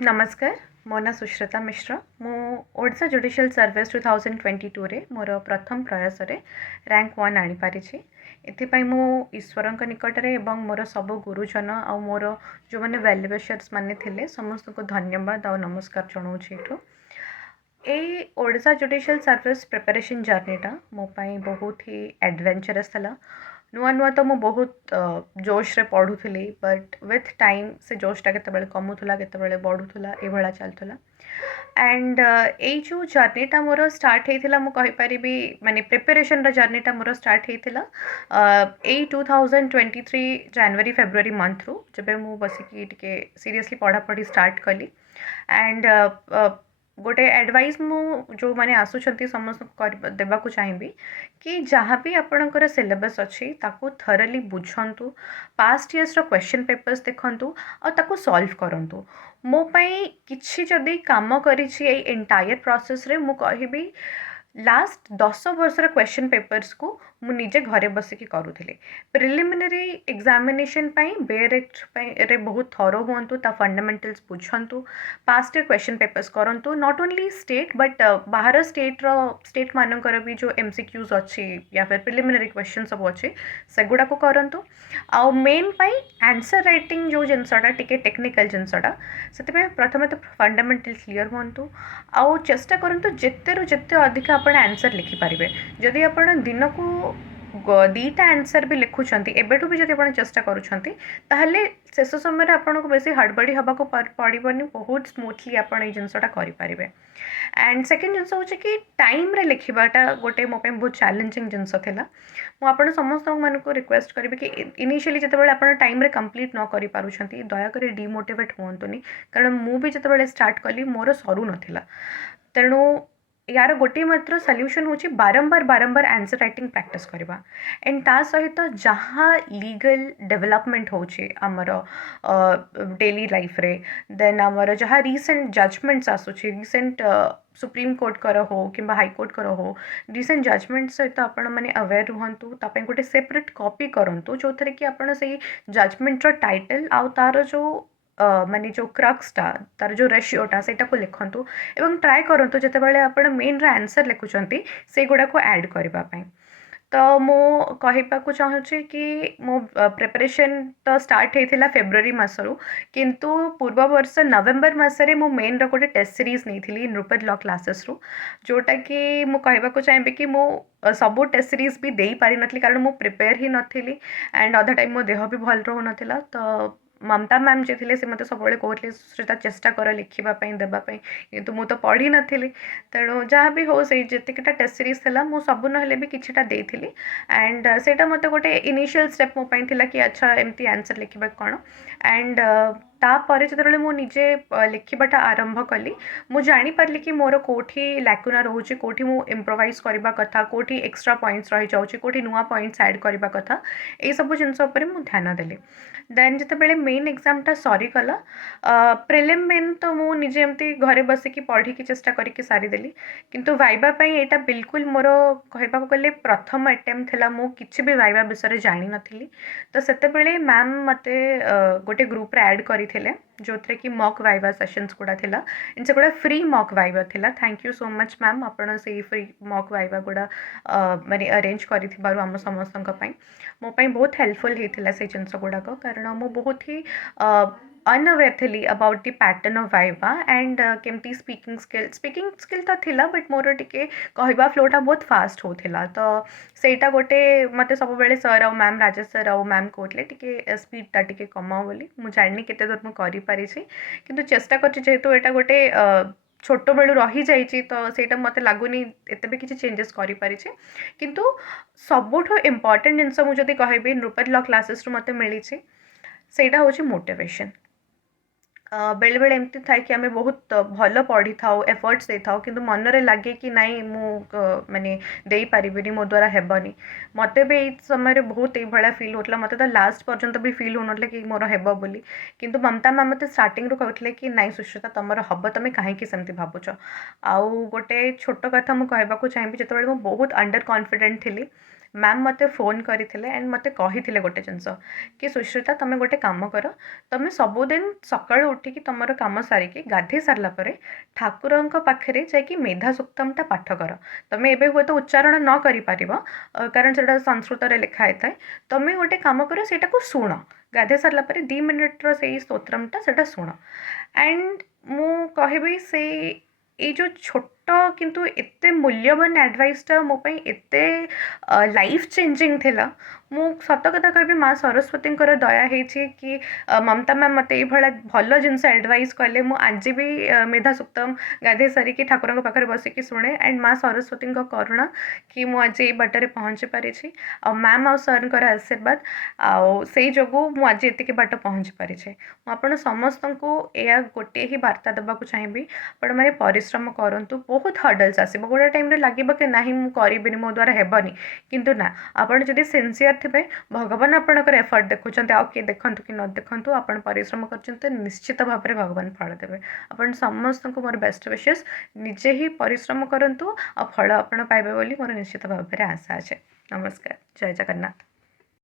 नमस्कार मो ना सुश्रिता मिश्र मु ओडिशा जुडिशियल सर्विस 2022 रे मोर प्रथम प्रयास रे रैंक 1 आनी पारिछि। एथिपाई मु ईश्वर निकट रे एवं मोर सब गुरुजन आ मोर जो मैंने वेलविशर्स माने थिले समस्त को धन्यवाद और नमस्कार जनाऊँ एठू। ए ओडिशा जुडिशियल सर्विस प्रिपरेशन जर्नीटा मो पाई बहुत ही एडवेंचरस था। नुआ नुआ तो मुझे बहुत जोश रे पढ़ुली बट विथ टाइम से जोशटा केतबेले कमुला केतबेले बढ़ुला ये चलुला एंड यही जो जर्नीटा मोर स्टार्ट होता मुझे माने प्रिपरेशन जर्नीटा मोर स्टार्ट होता यही 2023 जनवरी फेब्रुआरी मंथ रू जब मु बसिकी टिके सीरियसली पढ़ापढ़ी स्टार्ट कली एंड गोटे एडवाइस मु जो माने आसुचंती समस्त को देबाकू चाहिए कि जहाँ भी आपणकर सिलेबस अच्छी ताको थरली बुझंतु पास्ट इयर्स रो क्वेश्चन पेपर्स देखंतु और ताको सॉल्व करंतु। मो पई किछि जदी काम करिछि ए एंटायर प्रोसेस रे मु कहिबी लास्ट 10 वर्षर क्वेश्चन पेपर्स को मु निजे घरे बसिकी करूथिले। प्रिलिमिनरी एग्जामिनेशन पाई बेरेक्ट रे बहुत थरो हुंतु ता फंडामेंटल्स बुझंतु पास्ट ईयर क्वेश्चन पेपर्स करंतु नॉट ओनली स्टेट बट बाहर स्टेट मानकर भी जो एमसीक्यूज अच्छी या फिर प्रिलिमिनरी क्वेश्चन सब अच्छे सेगुड़ा को करंतु आउ मेन पाई आंसर राइटिंग जो जिनसटा टिके टेक्निकल जिनसटा से प्रथम तो फंडामेंटल क्लियर हुंतु आउ चेष्टा करंतु जेते रु जेते अधिक आपण आंसर लिखि पारिबे। जदि आपण दिन को दीटा आंसर भी लिखुंट एबेठू भी जब आप चेष्टा करुँच ताहले शेष समय आपको बेसी हड़बड़ी हवा को पड़ोनी बहुत स्मूथली आपड़ ये जिनसटा करें। एंड सेकेंड जिनस हूँ कि टाइम रे लिखवाटा गोटे मो बहुत चैलेंजिंग जिनस था मुझे समस्त मानक रिक्वेस्ट करी कि इनिशियली जिते आप टाइम रे कंप्लीट न कर पार्टी दयाक डिमोटिवेट हुंतुनि कारण मुझे जिते स्टार्ट कली मोर सरू नाला तेणु यार गोटे मात्र सल्यूशन हूँ बारंबार बारंबार आंसर राइटिंग प्रैक्टिस करवा एंड ता सहित जहाँ लीगल डेवलपमेंट होची आमर डेली लाइफ रे देन आमर जहाँ रिसेंट जजमेंट्स आसूची रिसेंट सुप्रीम कोर्ट कर हो कि हाईकोर्ट कर हो रिसेंट जजमेंट सहित आपण मैंने अवेयर रुहतु ताप गोटे सेपरेट कॉपी करूँ जो थे कि आप जजमेंटर टाइटल आउ तार जो माने जो क्रक्सटा तार जो रेशियोटा से लिखतु एवं ट्राए करूँ जितेबाला आप मेन आंसर लिखुंट से गुड़ा को ऐड करने तो मु कहवाक चाहूँगी कि मो प्रिपरेशन तो स्टार्ट होता फेब्रुआरी मसरू किंतु पूर्व वर्ष नवेम्बर मसरे मु मेन गोटे टेस्ट सीरीज नहीं नृपद लॉ क्लासेस रू जोटा कि मु कहवाक चाहिए कि मु सबू टेस्ट सीरीज भी दे पारि नथली कारण मु प्रिपेयर ही नथली एंड अधा टाइम मो देह भी भल रहू नथिला। तो ममता मैम जे थे मत सब कहते श्रीता चेष्टा कर लिखापी देवाई कितु मु तो पढ़ी नी तेणु जहाँ भी हो से जितकीटा टेस्ट सीरीज थी मु सबू ना भी किछिटा देती एंड सेटा मत गोटे इनिशियल स्टेप मो पाई कि अच्छा एमती आंसर लिखा कौन एंड तापर जो मुझे लिखाटा आरंभ कली मु जापारि कि मोर कौटी लैकुना रोचे कौटी मु इम्प्रोवाइज करने कथा कौटी एक्सट्रा पॉइंट्स रही जाऊँगी कौटी नुआ पॉइंट्स ऐड करने कथा ये सब जिनस मु ध्यान देली। देन जिते मेन एग्जामटा सरीगला प्रिलिम मेन तो मुझे एमती घरे बसिकी पढ़ी चेष्टा करके सारीदेली किंतु वाइबा यहाँ बिल्कुल मोर कहवा गले प्रथम अटेम्प्ट थिला मु किसी भी वाइबा विषय जानी नथिली तो सेतेबेले मैम मते गोटे ग्रुप रे ऐड करिथिले जो थे कि मॉक वाइबा सेशंस गुड़ा थिला इनसे गुड़ा फ्री मॉक वाइबा थिला। Thank you so much ma'am आपण से फ्री मॉक वाइबा गुड़ा माने अरेंज करिथिबारु हम समस्तक पई मो पई बहुत हेल्पफुल हेतिला से जिनस गुड़ाक कारण मु बहुत ही अनअवेयर थी about the pattern of viva and केमती स्पीकिंग स्किल तो थिला बट मोर टिके कहवा फ्लोटा बहुत फास्ट होता तो सेटा गोटे मत सब बेले सर आ मैम राजेश सर आ मैम कहते टिके स्पीडटा टिके कमाओ बोली मु जानी केते दूर मु करि पारिछि किंतु चेष्टा करछि जेहेतु एटा गोटे छोट बेलू रही जाइए तो सेटा मते लागुनी एते भी किसी चेंजेस करि पारिछि किंतु सबुठो इम्पोर्टेंट जिनस मु जदि कहबी नृपद लॉ क्लासेस रु मते मिली सेटा होछि मोटिवेशन। बेले बेले एमती थाए कि आम बहुत भल पढ़ी था एफर्ट्स दे था कि मनरे लगे कि नाई मु माने दे पारिबिनी मो द्वारा हेबनी मते भी ये समय बहुत ये फिल होता मत तो लास्ट पर्यंत भी फिल हो ना कि मोर हेब बोली किंतु ममता मैम मत स्टार्टिंग रू कहते कि नाई सुश्रिता तुमर हम तुम कहीं सेमती भावुच आउ गोटे छोट कथा मुझे कहवाक चाहिए जो बहुत अंडर कॉन्फिडेंट थी मैम मते फ़ोन करथिले एंड मते कहिथिले गोटे जिनिस कि सुश्रिता तुम गोटे काम कर, तुम सबुदिन सकाळु उठिकी तुमर काम सारिकी गाधेई सारला परे ठाकुरଙ୍କ पाखरे जाइकी मेधा सुक्तमटा पाठ कर। तुम एबे हुए तो उच्चारण न करि पारिबो कारण सेटा संस्कृत रे लिखा हैताए। तुम गोटे काम कर सेटा को सुण, गाधेई सारला परे 2 मिनिट्र सेई स्तोत्रमटा सेटा सुण एंड मु कहबी से ये जो छोट किंतु एते मूल्यवान एडवाइसटा मो पई एते लाइफ चेंजिंग थिला। मु सत कथा कहबी माँ सरस्वती दया ହେଇଛି कि ममता मैम मते ये भला भल जिनस एडवाइस कले मु आज भी मेधा सुक्तम गाधे सारिकी ठाकुर पाखे बसिकी शुणे एंड माँ सरस्वती करुणा कि मु आज ये बाटर पहुँची पारी आ मैम आ सर आशीर्वाद आई जो मु आज एतिक बाट पहुँची पारी। आपण समस्त को या गोटे ही वार्ता देवाक चाहिए आपण मैंने परिश्रम करूँ। बहुत हर्डल्स आसो गोटे टाइम लगे कि ना मुझे करी मो द्वारा हेबनी किंतु ना आपड़ जदि सिनसीयर थे भगवान आपणकर एफर्ट देखुं आ किए देखूँ कि न देखूँ आपण परिश्रम कर निश्चित भाव में भगवान फल देवे। आपण समस्त को मोर बेस्ट विशेष निजे ही परिश्रम करूँ आ फल आप पाइबे बोली मोर निश्चित भाव में आशा अच्छे। नमस्कार, जय जगन्नाथ।